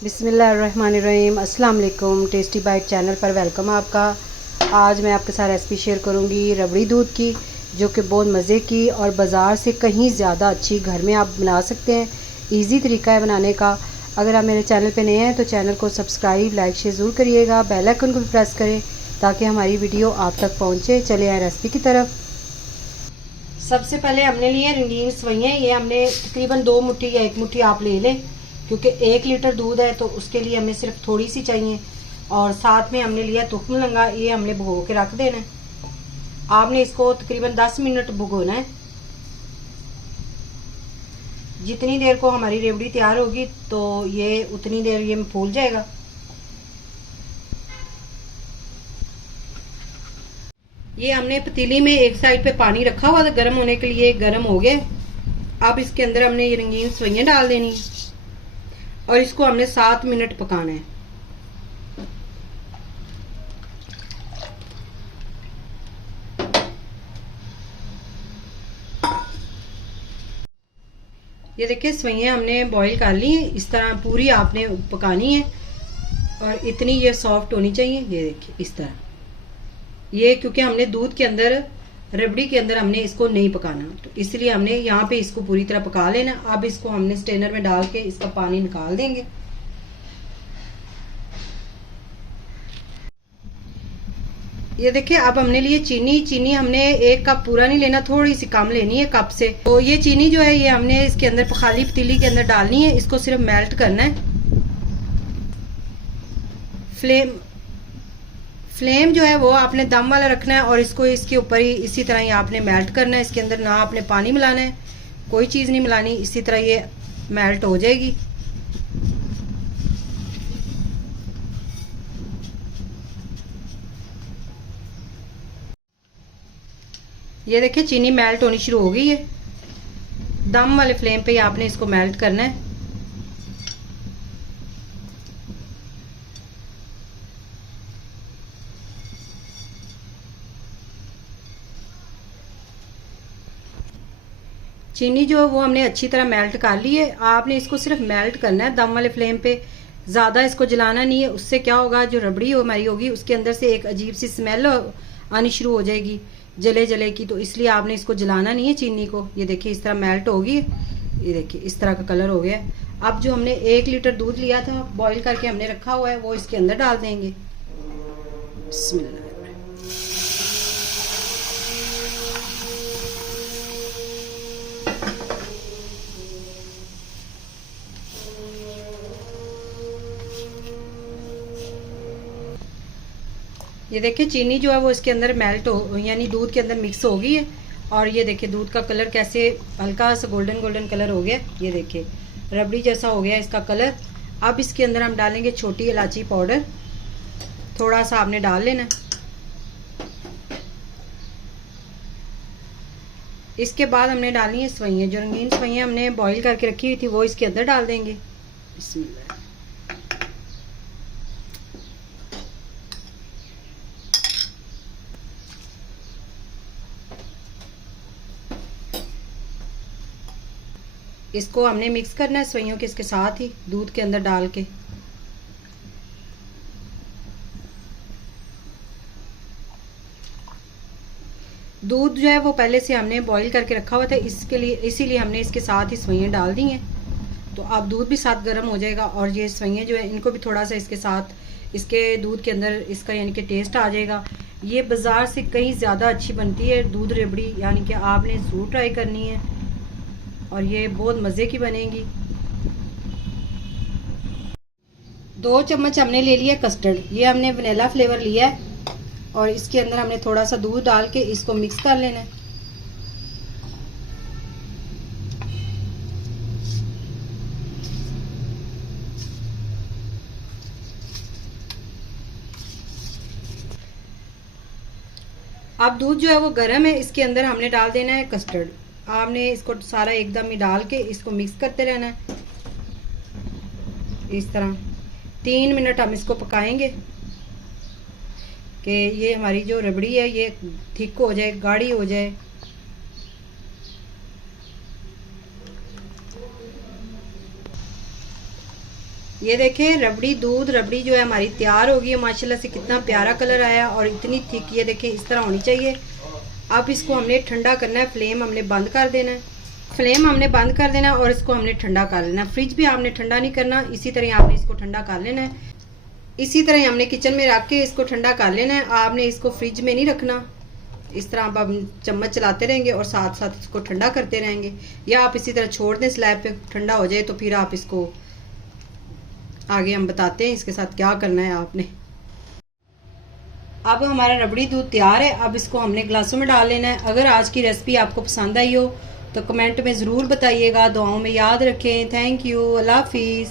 बिस्मिल्लाहिर्रहमानिर्रहीम। अस्सलाम वालेकुम। टेस्टी बाइट चैनल पर वेलकम आपका। आज मैं आपके साथ रेसिपी शेयर करूंगी रबड़ी दूध की, जो कि बहुत मज़े की और बाज़ार से कहीं ज़्यादा अच्छी घर में आप बना सकते हैं। इजी तरीका है बनाने का। अगर आप मेरे चैनल पे नए हैं तो चैनल को सब्सक्राइब लाइक शेयर ज़रूर करिएगा। बेल आइकन को भी प्रेस करें ताकि हमारी वीडियो आप तक पहुँचे। चले आए रेसिपी की तरफ। सबसे पहले हमने लिए रंगीन सवैयाँ। ये हमने तकरीबन 2 मुट्ठी या 1 मुट्ठी आप ले लें, क्योंकि 1 लीटर दूध है तो उसके लिए हमें सिर्फ थोड़ी सी चाहिए। और साथ में हमने लिया तुख्म लंगा, ये हमने भिगो के रख देना है। आपने इसको तकरीबन 10 मिनट भिगोना है। जितनी देर को हमारी रेवड़ी तैयार होगी तो ये उतनी देर ये फूल जाएगा। ये हमने पतीली में एक साइड पे पानी रखा हुआ था गर्म होने के लिए, गर्म हो गए। अब इसके अंदर हमने ये रंगीन सवैयाँ डाल देनी और इसको हमने 7 मिनट पकाना है। ये देखिए सवैयाँ हमने बॉईल कर ली है। इस तरह पूरी आपने पकानी है और इतनी ये सॉफ्ट होनी चाहिए। ये देखिए इस तरह, ये क्योंकि हमने दूध के अंदर रबड़ी के अंदर हमने इसको नहीं पकाना, तो इसलिए हमने यहाँ पे इसको पूरी तरह पका लेना। अब इसको हमने स्ट्रेनर में डाल के इसका पानी निकाल देंगे। ये देखिए अब हमने लिए चीनी हमने 1 कप पूरा नहीं लेना, थोड़ी सी कम लेनी है कप से। तो ये चीनी जो है ये हमने इसके अंदर खाली पतीली के अंदर डालनी है। इसको सिर्फ मेल्ट करना है। फ्लेम जो है वो आपने दम वाला रखना है और इसको इसके ऊपर ही इसी तरह ही आपने मेल्ट करना है। इसके अंदर ना आपने पानी मिलाना है, कोई चीज़ नहीं मिलानी, इसी तरह ये मेल्ट हो जाएगी। ये देखिए चीनी मेल्ट होनी शुरू हो गई है। दम वाले फ्लेम पे ही आपने इसको मेल्ट करना है। चीनी जो वो हमने अच्छी तरह मेल्ट कर ली है। आपने इसको सिर्फ मेल्ट करना है दम वाले फ्लेम पे, ज़्यादा इसको जलाना नहीं है। उससे क्या होगा, जो रबड़ी हमारी होगी उसके अंदर से एक अजीब सी स्मेल आनी शुरू हो जाएगी जले जले की, तो इसलिए आपने इसको जलाना नहीं है चीनी को। ये देखिए इस तरह मेल्ट होगी। ये देखिए इस तरह का कलर हो गया। अब जो हमने 1 लीटर दूध लिया था बॉईल करके हमने रखा हुआ है वो इसके अंदर डाल देंगे। बिस्मिल्लाह। ये देखिए चीनी जो है वो इसके अंदर मेल्ट हो यानी दूध के अंदर मिक्स हो गई है। और ये देखिए दूध का कलर कैसे हल्का सा गोल्डन गोल्डन कलर हो गया। ये देखिए रबड़ी जैसा हो गया इसका कलर। अब इसके अंदर हम डालेंगे छोटी इलायची पाउडर, थोड़ा सा आपने डाल लेना। इसके बाद हमने डालनी है सवैयाँ। जो रंगीन सवैयाँ हमने बॉईल करके रखी हुई थी वो इसके अंदर डाल देंगे। बिस्मिल्लाह। इसको हमने मिक्स करना है सवैयों के इसके साथ ही दूध के अंदर डाल के। दूध जो है वो पहले से हमने बॉईल करके रखा हुआ था, इसके लिए इसीलिए हमने इसके साथ ही सवैयाँ डाल दी हैं। तो अब दूध भी साथ गर्म हो जाएगा और ये सवैयाँ जो है इनको भी थोड़ा सा इसके साथ इसके दूध के अंदर इसका यानी कि टेस्ट आ जाएगा। ये बाज़ार से कहीं ज़्यादा अच्छी बनती है दूध रबड़ी, यानी कि आपने ज़रूर ट्राई करनी है और ये बहुत मज़े की बनेगी। 2 चम्मच हमने ले लिया कस्टर्ड। ये हमने वनीला फ्लेवर लिया है और इसके अंदर हमने थोड़ा सा दूध डाल के इसको मिक्स कर लेना है। अब दूध जो है वो गर्म है, इसके अंदर हमने डाल देना है कस्टर्ड। आपने इसको सारा एकदम ही डाल के इसको मिक्स करते रहना है। इस तरह 3 मिनट हम इसको पकाएंगे कि ये हमारी जो रबड़ी है ये थिक हो जाए, गाढ़ी हो जाए। ये देखें रबड़ी दूध, रबड़ी जो है हमारी तैयार होगी। माशाल्लाह से कितना प्यारा कलर आया और इतनी थिक, ये देखें इस तरह होनी चाहिए। अब इसको हमने ठंडा करना है, फ्लेम हमने बंद कर देना है, फ्लेम हमने बंद कर देना है और इसको हमने ठंडा कर लेना है। फ्रिज भी आपने ठंडा नहीं करना, इसी तरह आपने इसको ठंडा कर लेना है। इसी तरह हमने किचन में रख के इसको ठंडा कर लेना है। आपने इसको फ्रिज में नहीं रखना, इस तरह आप चम्मच चलाते रहेंगे और साथ साथ इसको ठंडा करते रहेंगे, या आप इसी तरह छोड़ दें स्लैब पे ठंडा हो जाए तो फिर आप इसको आगे हम बताते हैं इसके साथ क्या करना है आपने। अब हमारा रबड़ी दूध तैयार है। अब इसको हमने गिलासों में डाल लेना है। अगर आज की रेसिपी आपको पसंद आई हो तो कमेंट में ज़रूर बताइएगा। दुआओं में याद रखें। Thank you. अल्लाह हाफिज़।